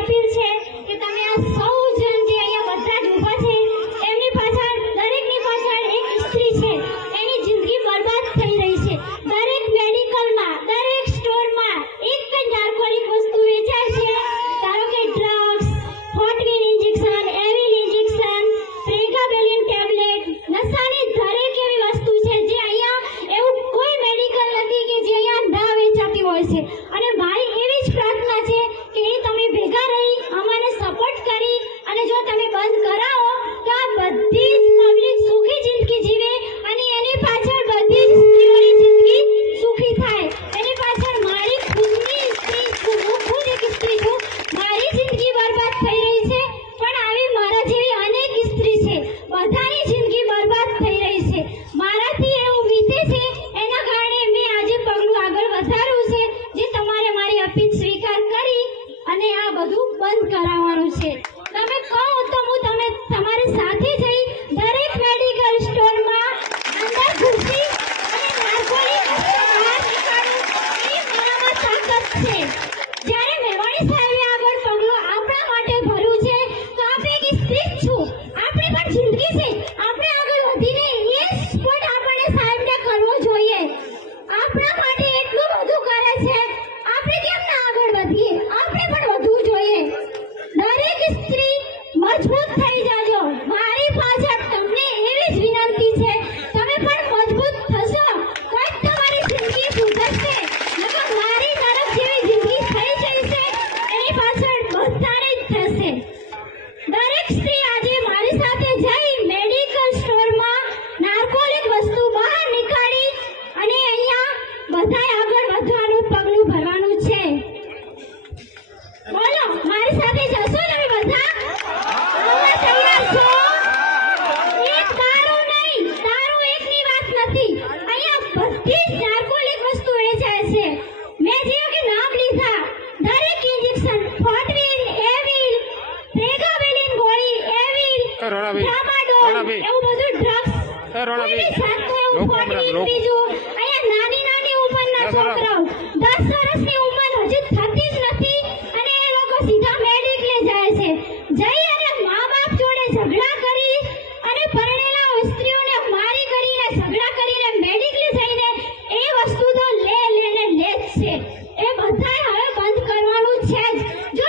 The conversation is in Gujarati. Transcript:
અપીલ છે કે તમે આ બધું બંધ કરાવવાનું છે. તમે કહો તો હું તમે તમારી સાથે જઈ દરેક મેડિકલ સ્ટોરમાં અંદર ઘૂસી અને નાર્કોલિક બહાર નીકાળું એ મારામાં તાકાત છે. જ્યારે મેવાણી સાહેબે આગળ પગલું આપણા માટે ભર્યું છે, તો આપણે એક સ્ત્રી છું. આપણી પણ જિંદગી છે. થાય આગળ વધવાનું પગલું ભરવાનું છે. બોલો મારી સાથે જશો તમે બધા? તૈયાર છો? એક તારું નહીં તારું એકની વાત નથી. અહીંયા બધી જ નારકોલ એ જાય છે. મેં જે કે નામ લીધા દરેક ઇન્જેક્શન ફોટવીન જઈ અને મા બાપ જોડે ઝઘડા કરી અને પરણેલા સ્ત્રીઓને મારી કરીને ઝઘડા કરીને મેડિકલી જઈને એ વસ્તુ તો લે લેને લે છે. એ બધાએ બંધ કરવાનું છે જ.